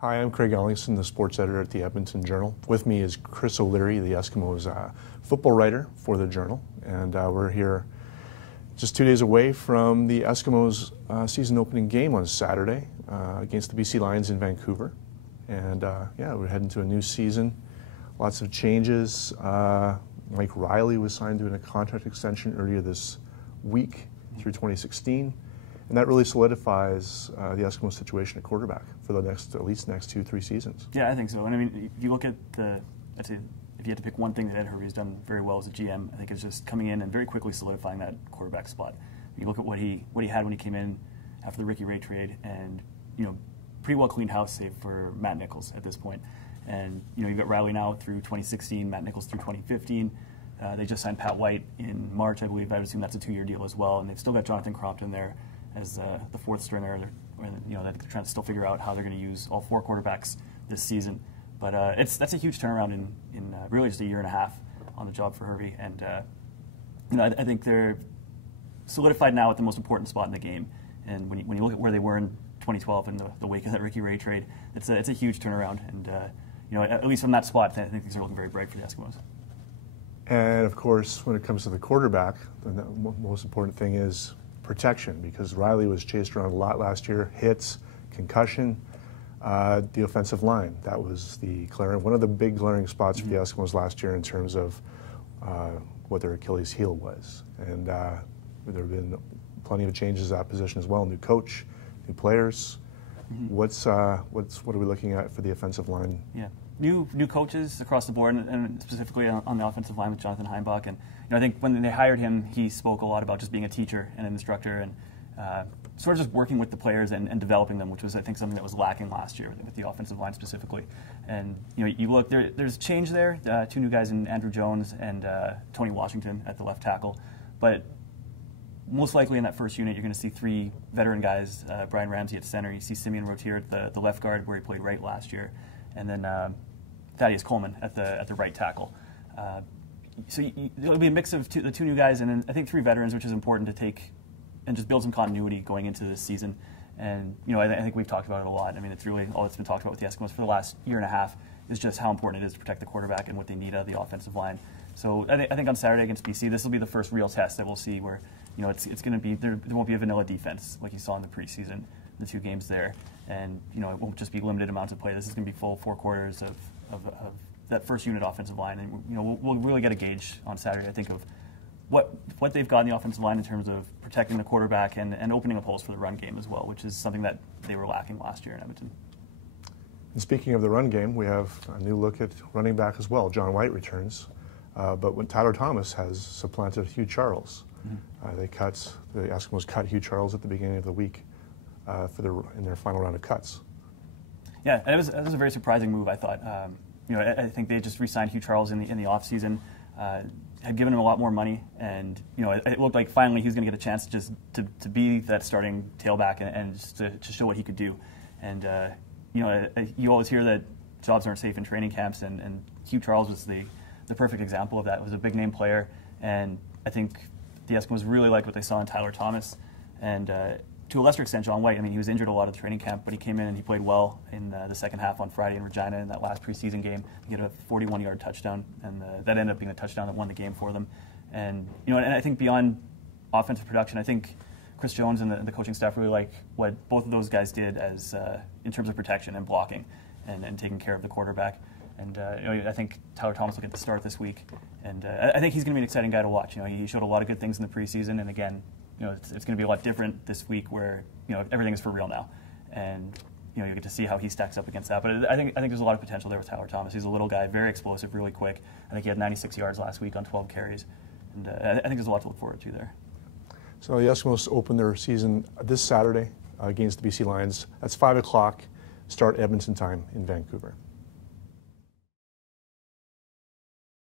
Hi, I'm Craig Ellingson, the sports editor at the Edmonton Journal. With me is Chris O'Leary, the Eskimos football writer for the Journal, and we're here just 2 days away from the Eskimos season opening game on Saturday against the BC Lions in Vancouver. And yeah, we're heading to a new season, lots of changes. Mike Riley was signed to a contract extension earlier this week through 2016. And that really solidifies the Eskimos situation at quarterback for the at least next 2-3 seasons. Yeah, I think so. And I mean, if you look at I'd say if you had to pick one thing that Ed Hervey's done very well as a GM, I think it's just coming in and very quickly solidifying that quarterback spot. You look at what he had when he came in after the Ricky Ray trade, and pretty well cleaned house save for Matt Nichols at this point. And you've got Riley now through 2016, Matt Nichols through 2015. They just signed Pat White in March, I believe. I would assume that's a 2-year deal as well. And they've still got Jonathan Crompton there as the fourth stringer. They're trying to still figure out how they're going to use all 4 quarterbacks this season. But that's a huge turnaround in really just a year and a half on the job for Hervey. And I think they're solidified now at the most important spot in the game. And when you look at where they were in 2012 in the wake of that Ricky Ray trade, it's a huge turnaround. And at least from that spot, I think things are looking very bright for the Eskimos. And of course, when it comes to the quarterback, the most important thing is protection, because Riley was chased around a lot last year. Hits, concussion, the offensive line. That was one of the big glaring spots for the Eskimos last year in terms of what their Achilles heel was. And there have been plenty of changes at that position as well. New coach, new players. What are we looking at for the offensive line? Yeah, new coaches across the board, and specifically on the offensive line with Jonathan Heimbach. And I think when they hired him, he spoke a lot about just being a teacher and an instructor, and sort of just working with the players and developing them, which was, I think, something that was lacking last year with the offensive line specifically. And you look there's change there. 2 new guys in Andrew Jones and Tony Washington at the left tackle, but most likely in that first unit, you're going to see 3 veteran guys. Brian Ramsey at center. You see Simeon Rotier at the left guard, where he played right last year, and then Thaddeus Coleman at the right tackle. So it'll be a mix of the 2 new guys, and then I think 3 veterans, which is important to take and just build some continuity going into this season. And I think we've talked about it a lot. I mean, it's really all that's been talked about with the Eskimos for the last year and a half is just how important it is to protect the quarterback and what they need out of the offensive line. So I think on Saturday against BC, this will be the first real test that we'll see where it's going to be there won't be a vanilla defense like you saw in the preseason, the 2 games there, and it won't just be limited amounts of play. This is going to be full 4 quarters of that first unit offensive line, and we'll really get a gauge on Saturday, I think, of what they've got in the offensive line in terms of protecting the quarterback and opening up holes for the run game as well, which is something that they were lacking last year in Edmonton. And speaking of the run game, we have a new look at running back as well. John White returns, but when Tyler Thomas has supplanted Hugh Charles. The Eskimos cut Hugh Charles at the beginning of the week in their final round of cuts. Yeah, it was a very surprising move, I thought. I think they just re-signed Hugh Charles in the offseason, had given him a lot more money, and it looked like finally he was going to get a chance just to be that starting tailback and just to show what he could do. And you always hear that jobs aren't safe in training camps, and Hugh Charles was the perfect example of that. He was a big name player, and I think the Eskimos really liked what they saw in Tyler Thomas, and to a lesser extent, John White. I mean, he was injured a lot of the training camp, but he came in and he played well in the second half on Friday in Regina in that last preseason game. He had a 41-yard touchdown, and that ended up being the touchdown that won the game for them. And and I think beyond offensive production, I think Chris Jones and the coaching staff really like what both of those guys did as in terms of protection and blocking and taking care of the quarterback. And I think Tyler Thomas will get the start this week, and I think he's going to be an exciting guy to watch. He showed a lot of good things in the preseason, and again, it's going to be a lot different this week, where everything is for real now, and you get to see how he stacks up against that. But I think there's a lot of potential there with Tyler Thomas. He's a little guy, very explosive, really quick. I think he had 96 yards last week on 12 carries, and I think there's a lot to look forward to there. So the Eskimos open their season this Saturday against the BC Lions. That's 5 o'clock, start Edmonton time in Vancouver.